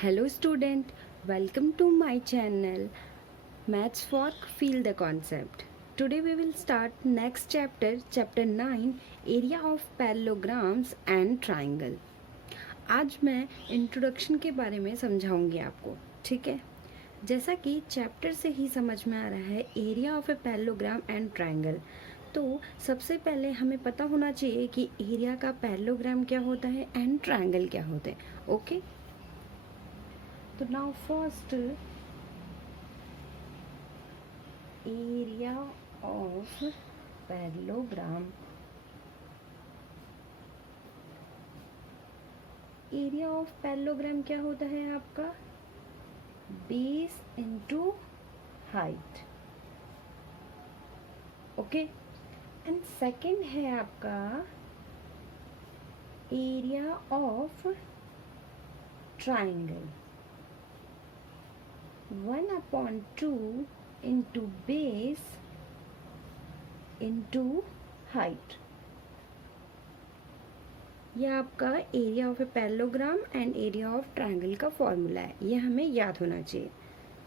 Hello student, welcome to my channel Maths for Feel the Concept. Today we will start next chapter 9 Area of Parallelograms and Triangle. आज मैं introduction के बारे में समझाऊंगी आपको, ठीक है। जैसा कि चैप्टर से ही समझ में आ रहा है area of a parallelogram and triangle, तो सबसे पहले हमें पता होना चाहिए कि एरिया का पैरेललोग्राम क्या होता है एंड ट्रायंगल क्या होते हैं। ओके, तो now first area of parallelogram. Area of parallelogram क्या होता है आपका? Base into height. Okay, and second है आपका area of triangle 1/2 into base into height। यह आपका area of a parallelogram and area of triangle का फॉर्मूला है, यह हमें याद होना चाहिए,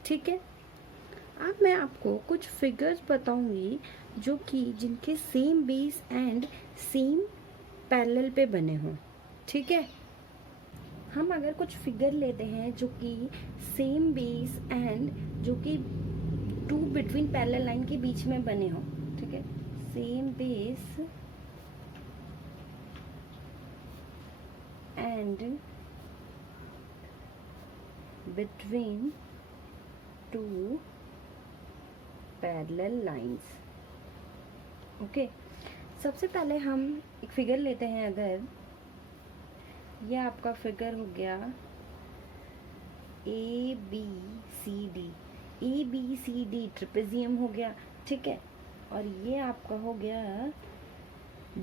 ठीक है। अब मैं आपको कुछ फिगर्स बताऊंगी जो कि जिनके same base and same parallel पे बने हों, ठीक है। हम अगर कुछ फिगर लेते हैं जो कि सेम बेस एंड जो कि टू बिटवीन पैरेलल लाइन के बीच में बने हों, ठीक है। Same base and between two parallel lines. Okay, सबसे पहले हम एक फिगर लेते हैं। अगर यह आपका फिगर हो गया ABCD, ABCD ट्रिपेजियम हो गया, ठीक है। और ये आपका हो गया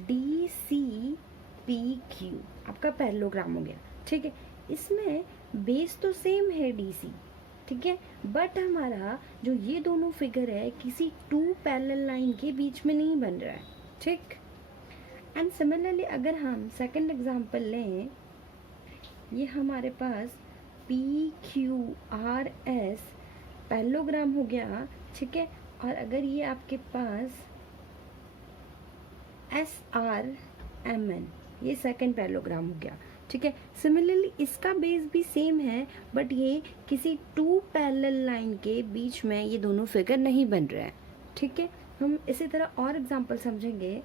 DCPQ, आपका पैरेललोग्राम हो गया, ठीक है। इसमें बेस तो सेम है DC, ठीक है, बट हमारा जो ये दोनों फिगर है किसी टू पैरेलल लाइन के बीच में नहीं बन रहा है, ठीक। एंड सिमिलरली अगर हम सेकंड एग्जांपल लें, ये हमारे पास PQRS पैरेललोग्राम हो गया, ठीक है। और अगर ये आपके पास SRMN, ये सेकंड पैरेललोग्राम हो गया, ठीक है। सिमिलरली इसका बेस भी सेम है, बट ये किसी टू पैरेलल लाइन के बीच में ये दोनों फिगर नहीं बन रहे हैं, ठीक है। हम इसी तरह और एग्जांपल समझेंगे।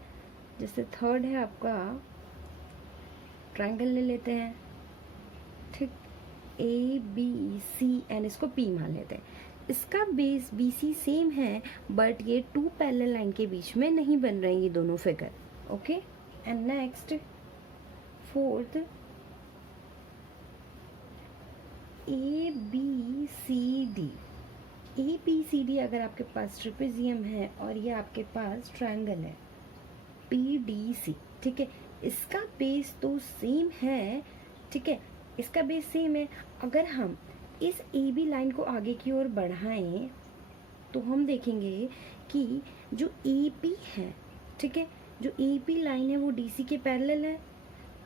जैसे थर्ड है आपका ट्रायंगल ले लेते हैं, ठीक। ABCN, इसको P मान लेते हैं। इसका बेस BC सेम है, बट ये टू पैरेलल लाइन के बीच में नहीं बन रहे हैं ये दोनों figure. Okay, and next fourth ABCD। ABCD अगर आपके पास ट्रिपेजियम है और ये आपके पास ट्रायंगल है PDC, ठीक है। इसका बेस तो सेम है, ठीक है, इसका बेस सेम है। अगर हम इस AB लाइन को आगे की ओर बढ़ाएं तो हम देखेंगे कि जो AP है, ठीक है, जो AP लाइन है वो DC के पैरेलल है।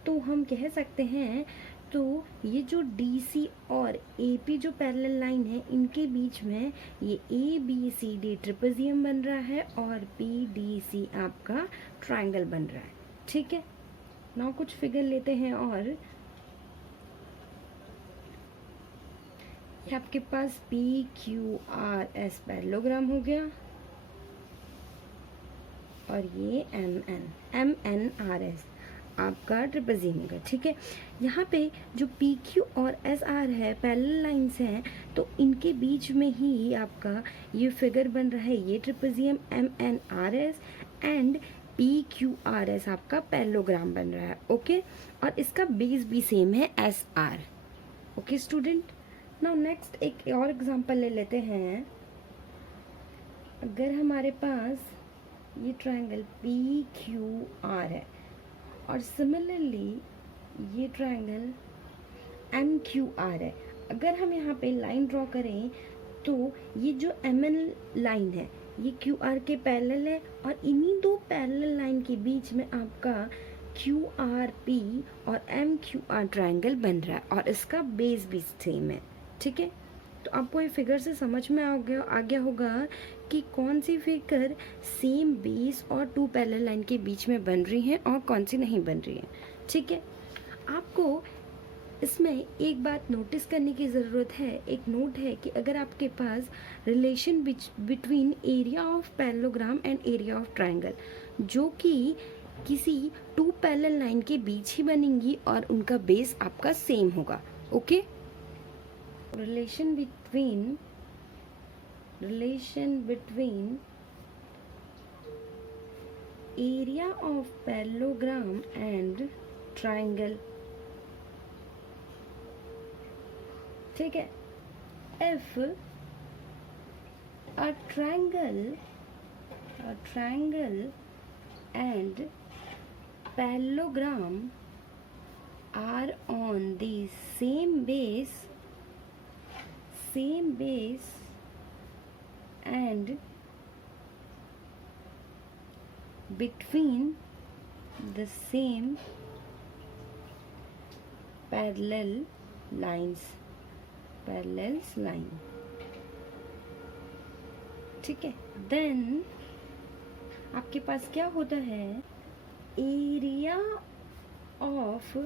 तो हम कह सकते हैं, तो ये जो DC और AP जो पैरेलल लाइन है इनके बीच में ये ABCD ट्रिपेजियम बन रहा है और PDC आपका ट्रायंगल बन रहा है, ठीक है। नाउ कुछ फिगर लेते हैं। और ये आपके पास PQRS पैरेललोग्राम हो गया और ये MNRS आपका ट्रिपेजियम होगा, ठीक है। यहाँ पे जो PQ और SR है पैरेलल लाइंस हैं, तो इनके बीच में ही आपका ये फिगर बन रहा है, ये ट्रिपेजियम MNRS एंड PQRS आपका पैरेललोग्राम बन रहा है। ओके, और इसका बेस भी सेम है SR। Okay student, now next एक और एग्जांपल ले लेते हैं। अगर हमारे पास ये ट्रायंगल PQR है और सिमिलरली ये ट्रायंगल MQR है, अगर हम यहाँ पे लाइन ड्रॉ करें तो ये जो MN लाइन है ये QR के पैरेलल है और इन्हीं दो पैरेलल लाइन के बीच में आपका QRP और MQR ट्रायंगल बन रहा है और इसका बेस भी सेम है। ठीक है, तो आपको ये फिगर से समझ में आ गया होगा कि कौन सी फिगर सेम बेस और टू पैरेलल लाइन के बीच में बन रही है और कौन सी नहीं बन रही है। ठीक है, आपको इसमें एक बात नोटिस करने की ज़रूरत है, एक नोट है कि अगर आपके पास relation between area of parallelogram and area of triangle जो कि किसी टू पैरेलल लाइन के बीच ही बनेंगी और उनका बेस आपका सेम होगा। Okay, relation between area of parallelogram and triangle। ठीक है, if a triangle and parallelogram are on the same base and between the same parallel line। ठीक है, देन आपके पास क्या होता है, area of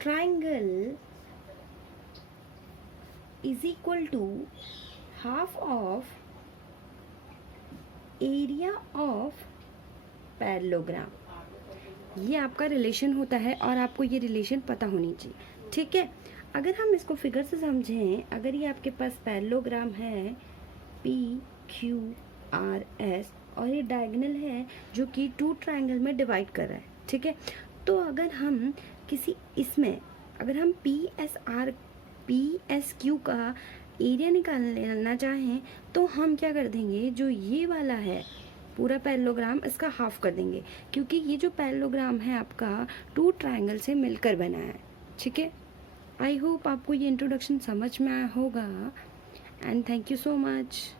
triangle is equal to half of area of parallelogram। ये आपका रिलेशन होता है और आपको ये रिलेशन पता होनी चाहिए। ठीक है, अगर हम इसको फिगर से समझें, अगर ये आपके पास पैरेललोग्राम है PQRS और ये डायगोनल है जो कि टू ट्रायंगल में डिवाइड कर रहा है। ठीक है, तो अगर हम इसमें अगर हम PSQ का एरिया निकालना चाहें तो हम क्या कर देंगे, जो ये वाला है पूरा पैरेललोग्राम इसका हाफ कर देंगे, क्योंकि ये जो पैरेललोग्राम है आपका टू ट्रायंगल से मिलकर बना है। ठीक है, आई होप आपको ये इंट्रोडक्शन समझ में आया होगा and thank you so much.